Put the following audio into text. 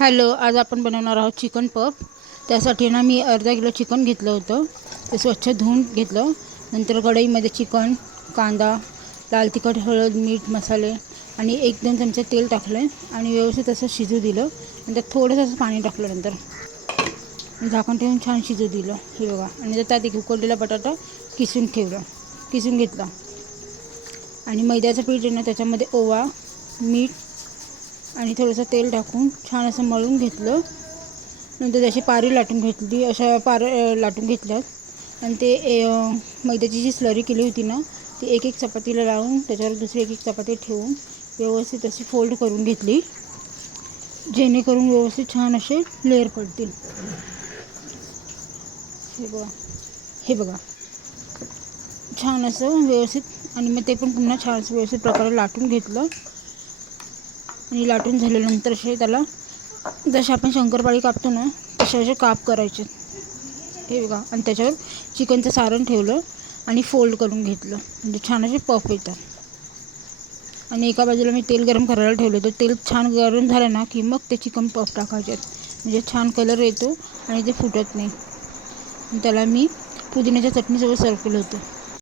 Hello आज आपण बनवणार आहोत चिकन पफ. त्यासाठी ना मी अर्धा किलो चिकन घेतलं होतं. ते स्वच्छ धुवून घेतलं. नंतर कढईमध्ये चिकन कांदा लाल तिखट हळद मीठ मसाले आणि एक दोन चमचे तेल टाकलं आणि व्यवस्थित असं शिजू दिलं. नंतर थोडंसं असं पाणी टाकलं नंतर. झाकण ठेवून छान शिजू दिलं. हे बघा. आणि जर त्यात एक उकडलेला बटाटा किसून ठेवलं. किसून घेतला. आणि मैद्याचं पीठ आहे ना त्याच्यामध्ये ओवा मीठ आणि थोडंसं तेल टाकून छान असं मळून घेतलं. नंतर त्याची पारी लाटून घेतली अशा पार लाटून घेतल्यात. आणि ते मैद्याची जी स्लरी केली होती ना ती एक एक चपातीला लावून त्याच्यावर दुसरी एक एक चपाती ठेवून व्यवस्थित अशी फोल्ड करून घेतली. जेणेकरून व्यवस्थित छान असे लेअर पडतील. हे बघा. हे बघा. छान असं व्यवस्थित आणि मग ते पण पुन्हा छान असं व्यवस्थित प्रकारे लाटून घेतलं. आणि लाटून झाल्यानंतर असे त्याला जसे आपण शंकरपाळी कापतो ना तसे असे काप करायचे. हे बघा आणि त्याच्यावर चिकनचं सारण ठेवलं आणि फोल्ड करून घेतलं. म्हणजे छान असे पफ येतात. आणि एका बाजूला मी तेल गरम करायला ठेवलं तर तेल छान गरम झालं ना की मग ते चिकन पफ टाकायचे म्हणजे छान कलर येतो आणि ते फुटत नाही. त्याला मी पुदिन्याच्या चटणीसोबत सर्व केलं होतं.